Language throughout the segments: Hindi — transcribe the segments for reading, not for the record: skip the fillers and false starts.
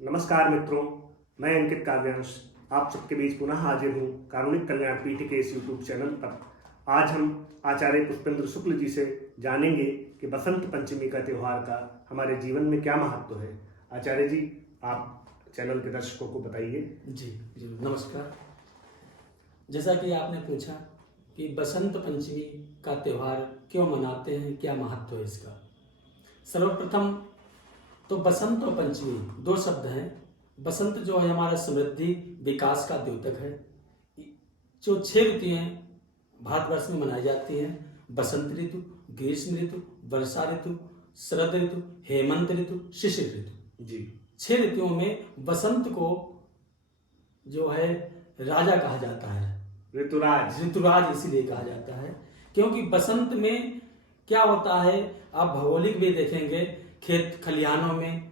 नमस्कार मित्रों, मैं अंकित काव्यांश आप सबके बीच पुनः हाजिर हूँ कारुणिक कल्याण पीठ के इस यूट्यूब चैनल पर। आज हम आचार्य पुष्पेंद्र शुक्ल जी से जानेंगे कि बसंत पंचमी का त्यौहार का हमारे जीवन में क्या महत्व है। आचार्य जी, आप चैनल के दर्शकों को बताइए। जी जी, नमस्कार। जैसा कि आपने पूछा कि बसंत पंचमी का त्यौहार क्यों मनाते हैं, क्या महत्व है इसका। सर्वप्रथम तो बसंत और पंचमी दो शब्द हैं। बसंत जो है हमारा समृद्धि विकास का द्योतक है। जो 6 ऋतुएं भारतवर्ष में मनाई जाती हैं, बसंत ऋतु, ग्रीष्म ऋतु, वर्षा ऋतु, शरद ऋतु, हेमंत ऋतु, शिशिर ऋतु। जी, 6 ऋतुओं में बसंत को जो है राजा कहा जाता है, ऋतुराज इसीलिए कहा जाता है क्योंकि बसंत में क्या होता है, आप भौगोलिक भी देखेंगे, खेत खलिहानों में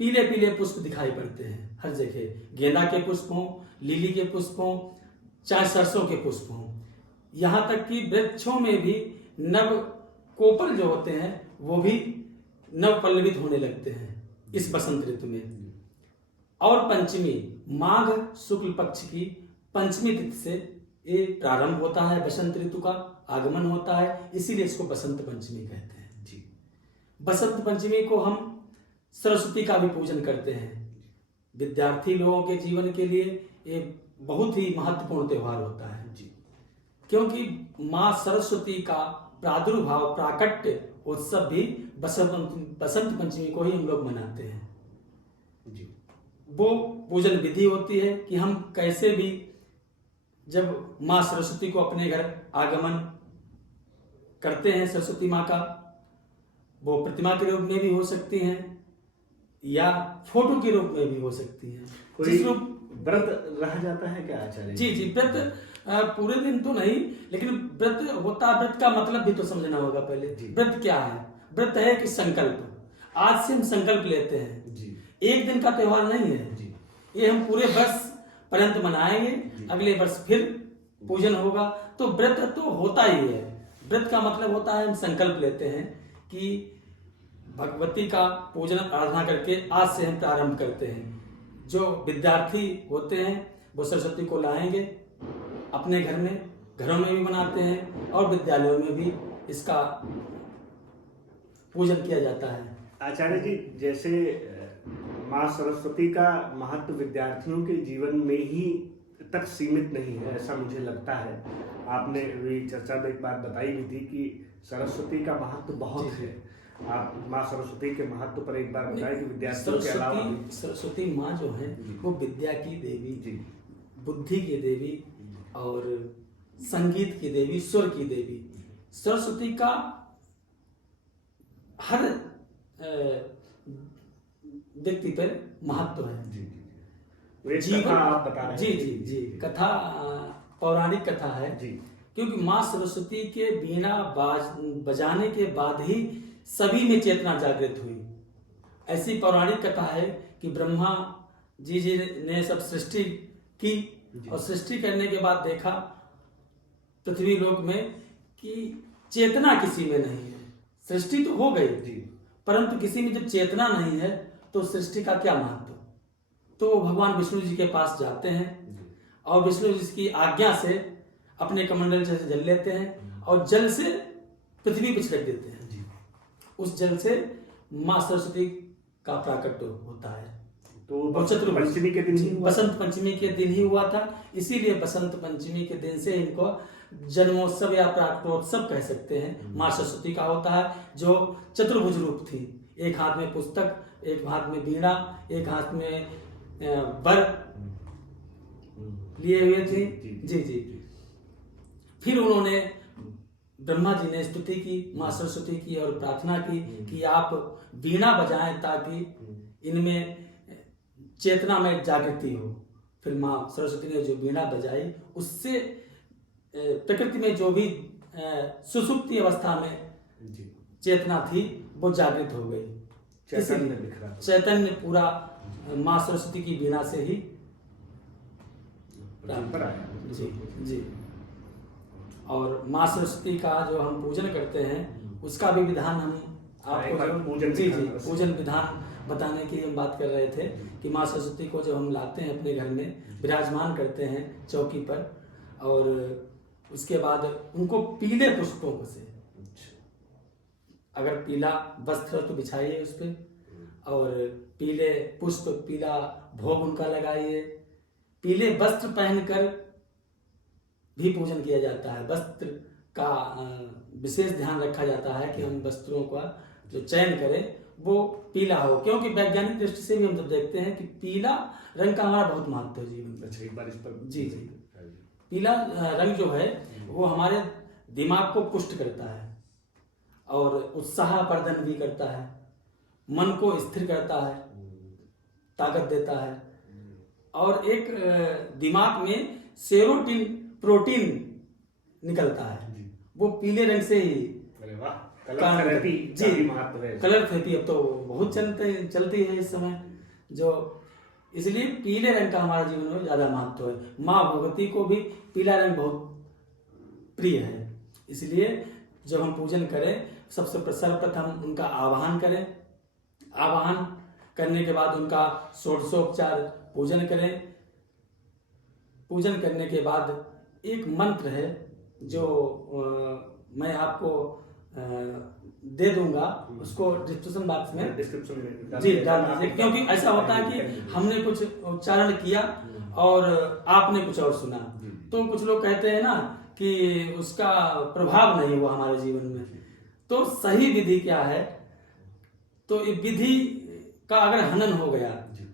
पीले पीले पुष्प दिखाई पड़ते हैं हर जगह। गेंदा के पुष्प हों, लिली के पुष्प हों, चाहे सरसों के पुष्प हों, यहाँ तक कि वृक्षों में भी नव कोपल जो होते हैं वो भी नव पल्लवित होने लगते हैं इस बसंत ऋतु में। और पंचमी माघ शुक्ल पक्ष की पंचमी तिथि से ये प्रारंभ होता है, बसंत ऋतु का आगमन होता है, इसीलिए इसको बसंत पंचमी कहते हैं। जी, बसंत पंचमी को हम सरस्वती का भी पूजन करते हैं। विद्यार्थी लोगों के जीवन के लिए ये बहुत ही महत्वपूर्ण त्यौहार होता है। जी, क्योंकि माँ सरस्वती का प्रादुर्भाव प्राकट्य उत्सव भी बसंत पंचमी को ही हम लोग मनाते हैं। जी, वो पूजन विधि होती है कि हम कैसे भी जब माँ सरस्वती को अपने घर आगमन करते हैं, सरस्वती माँ का, वो प्रतिमा के रूप में भी हो सकती हैं या फोटो के रूप में भी हो सकती हैं। कोई व्रत रह जाता है क्या आचार्य जी जी, व्रत पूरे दिन तो नहीं, लेकिन व्रत होता है। व्रत का मतलब भी तो समझना होगा पहले। व्रत क्या है? व्रत है कि संकल्प। आज से हम संकल्प लेते हैं जी। एक दिन का त्यौहार नहीं है जी। ये हम पूरे वर्ष पर्यंत मनाएंगे, अगले वर्ष फिर पूजन होगा। तो व्रत तो होता ही है। व्रत का मतलब होता है हम संकल्प लेते हैं कि भगवती का पूजन आराधना करके आज से हम प्रारंभ करते हैं। जो विद्यार्थी होते हैं वो सरस्वती को लाएंगे अपने घर में, घरों में भी मनाते हैं और विद्यालयों में भी इसका पूजन किया जाता है। आचार्य जी, जैसे माँ सरस्वती का महत्व विद्यार्थियों के जीवन में ही तक सीमित नहीं है, ऐसा मुझे लगता है। आपने भी चर्चा में एक बात बताई भी थी कि सरस्वती का महत्व बहुत है। आप माँ सरस्वती के महत्व पर एक बार बताएं कि विद्यार्थियों के अलावा सरस्वती माँ जो है वो विद्या की देवी जी, बुद्धि की देवी और संगीत की देवी, स्वर की देवी। सरस्वती का हर व्यक्ति पर महत्व है। जीवन आप बता रहे हैं। जी जी जी, कथा पौराणिक कथा है जी। क्योंकि माँ सरस्वती के बीना बजाने के बाद ही सभी में चेतना जागृत हुई। ऐसी पौराणिक कथा है कि ब्रह्मा जी ने सब सृष्टि की और सृष्टि करने के बाद देखा पृथ्वी लोक में कि चेतना किसी में नहीं है। सृष्टि तो हो गई जी, परंतु किसी में जब चेतना नहीं है तो सृष्टि का क्या महत्व। तो भगवान विष्णु जी के पास जाते हैं और विष्णु जी की आज्ञा से अपने कमंडल से जल लेते हैं और जल से पृथ्वी पर छिड़क देते हैं। उस जल से माँ सरस्वती का प्राकट्य होता है। तो पंचमी के दिन ही बसंत पंचमी के दिन ही हुआ था, इसीलिए बसंत पंचमी के दिन से इनको जन्मोत्सव या प्राकट्योत्सव कह सकते हैं। माँ सरस्वती का होता है जो चतुर्भुज रूप थी, एक हाथ में पुस्तक, एक हाथ में वीणा, एक हाथ में वर लिए हुए थे जी जी। फिर उन्होंने ब्रह्मा जी ने स्तुति की माँ सरस्वती की और प्रार्थना की कि आप वीणा बजाएं ताकि इनमें चेतना में जागृति हो। फिर माँ सरस्वती ने जो वीणा बजाई उससे प्रकृति में जो भी सुसुप्ति अवस्था में चेतना थी वो जागृत हो गई। चैतन्य पूरा माँ सरस्वती की वीणा से ही जी जी। और माँ सरस्वती का जो हम पूजन करते हैं उसका भी विधान हम आपको पूजन विधान बताने की हम बात कर रहे थे कि माँ सरस्वती को जब हम लाते हैं अपने घर में, विराजमान करते हैं चौकी पर, और उसके बाद उनको पीले पुष्पों से, अगर पीला वस्त्र तो बिछाइए उस पर, और पीले पुष्प, पीला भोग उनका लगाइए। पीले वस्त्र पहनकर भी पूजन किया जाता है। वस्त्र का विशेष ध्यान रखा जाता है कि हम वस्त्रों का जो चयन करें वो पीला हो, क्योंकि वैज्ञानिक दृष्टि से भी हम जब देखते हैं कि पीला रंग का हमारा बहुत महत्व है जीवन में। अच्छा, एक बार इस पर जी। पीला रंग जो है वो हमारे दिमाग को पुष्ट करता है और उत्साहवर्धन भी करता है, मन को स्थिर करता है, ताकत देता है, और एक दिमाग में सेरोटिन प्रोटीन निकलता है, वो पीले रंग से ही। अरे वाह, कलर थेरेपी जी महत्व है। कलर थेरेपी अब तो बहुत चलती है इस समय, जो इसलिए पीले रंग का हमारे जीवन में ज्यादा महत्व है। माँ भगवती को भी पीला रंग बहुत प्रिय है, इसलिए जब हम पूजन करें सबसे सर्वप्रथम उनका आवाहन करें। आवाहन करने के बाद उनका षोडशोपचार पूजन करें। पूजन करने के बाद एक मंत्र है जो मैं आपको दे दूंगा, उसको डिस्क्रिप्शन बॉक्स में जी डाल दीजिए, क्योंकि ऐसा होता है कि हमने कुछ उच्चारण किया और आपने कुछ और सुना, तो कुछ लोग कहते हैं ना कि उसका प्रभाव नहीं हुआ हमारे जीवन में। तो सही विधि क्या है, तो विधि का अगर हनन हो गया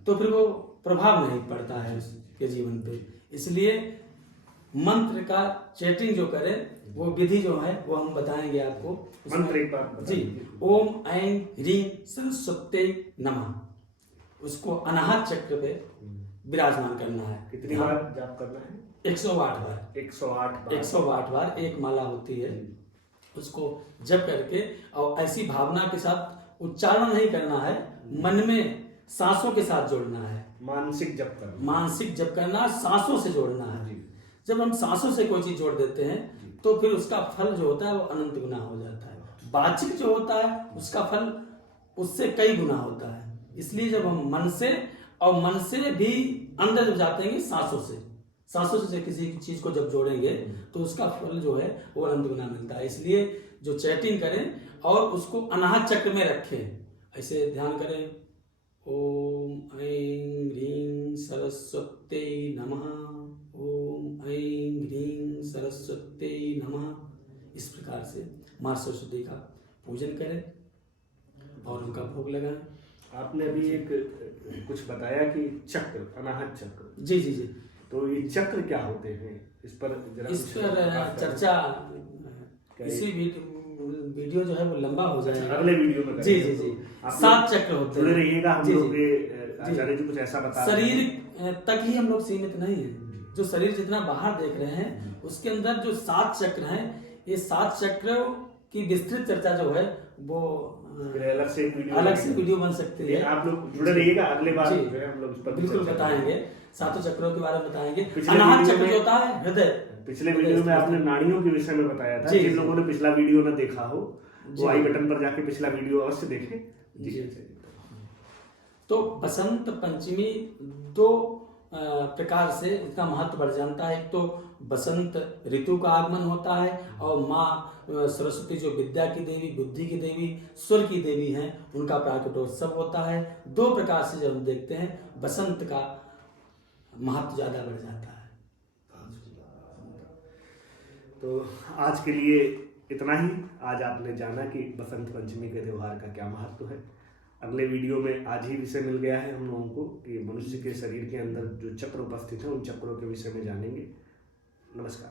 तो फिर वो प्रभाव नहीं पड़ता है उसके जीवन पे। इसलिए मंत्र का चैटिंग जो करें वो विधि जो है वो हम बताएंगे आपको। मंत्र एक बार जी, ओम ऐं ह्रीं सरस्वत्यै नमः, उसको अनाहत चक्र पे विराजमान करना है। कितनी बार जाप करना है? 108 बार। 108 बार एक माला होती है, उसको जप करके, और ऐसी भावना के साथ उच्चारण नहीं करना है, मन में सांसों के साथ जोड़ना है। मानसिक जप करना, सांसों से जोड़ना है। जब हम सांसों से कोई चीज जोड़ देते हैं तो फिर उसका फल जो होता है वो अनंत गुना हो जाता है। वाचिक जो होता है उसका फल उससे कई गुना होता है। इसलिए जब हम मन से भी अंदर जब जाते हैं सांसों से किसी चीज को जब जोड़ेंगे तो उसका फल जो है वो अनंत गुना मिलता है। इसलिए जो चैटिंग करें और उसको अनाहत चक्र में रखें, ऐसे ध्यान करें, ओम ऐं ह्रीं सरस्वत्यै नमः, ओम ऐं ह्रीं सरस्वत्यै नमः। इस प्रकार से माँ सरस्वती का पूजन करें और उनका भोग लगाएं। आपने अभी एक कुछ बताया कि चक्र, अनाहत चक्र। जी, तो ये चक्र क्या होते हैं, इस पर चर्चा इसी वीडियो जो है वो लंबा हो जाएगा, अगले वीडियो में जी 7 चक्र होते हैं। रहिएगा, हम लोग आचार्य जी कुछ ऐसा बता रहे हैं। शरीर तक ही हम लोग सीमित नहीं है, जो शरीर जितना बाहर देख रहे हैं उसके अंदर जो 7 चक्र हैं, ये 7 चक्र की विस्तृत चर्चा जो है वो अलग से वीडियो बन सकती है। आप लोग जुड़े रहिएगा, अगले बार जो है हम लोग इस पर बिल्कुल बताएंगे, 7 चक्रों के बारे में बताएंगे। अनाहत चक्र जो होता है हृदय, पिछले वीडियो में आपने नाड़ियों के विषय में बताया था। जिन लोगों ने पिछला वीडियो न देखा हो वो आई बटन पर जाके पिछला वीडियो अवश्य देखें। तो बसंत पंचमी 2 प्रकार से इसका महत्व बढ़ जाता है। एक तो बसंत ऋतु का आगमन होता है, और माँ सरस्वती जो विद्या की देवी, बुद्धि की देवी, स्वर की देवी हैं, उनका प्राकटोत्सव होता है। 2 प्रकार से जब हम देखते हैं बसंत का महत्व ज्यादा बढ़ जाता है। तो आज के लिए इतना ही। आज आपने जाना कि बसंत पंचमी के त्योहार का क्या महत्व है। अगले वीडियो में आज ही विषय मिल गया है हम लोगों को कि मनुष्य के शरीर के अंदर जो चक्र उपस्थित है उन चक्रों के विषय में जानेंगे। नमस्कार।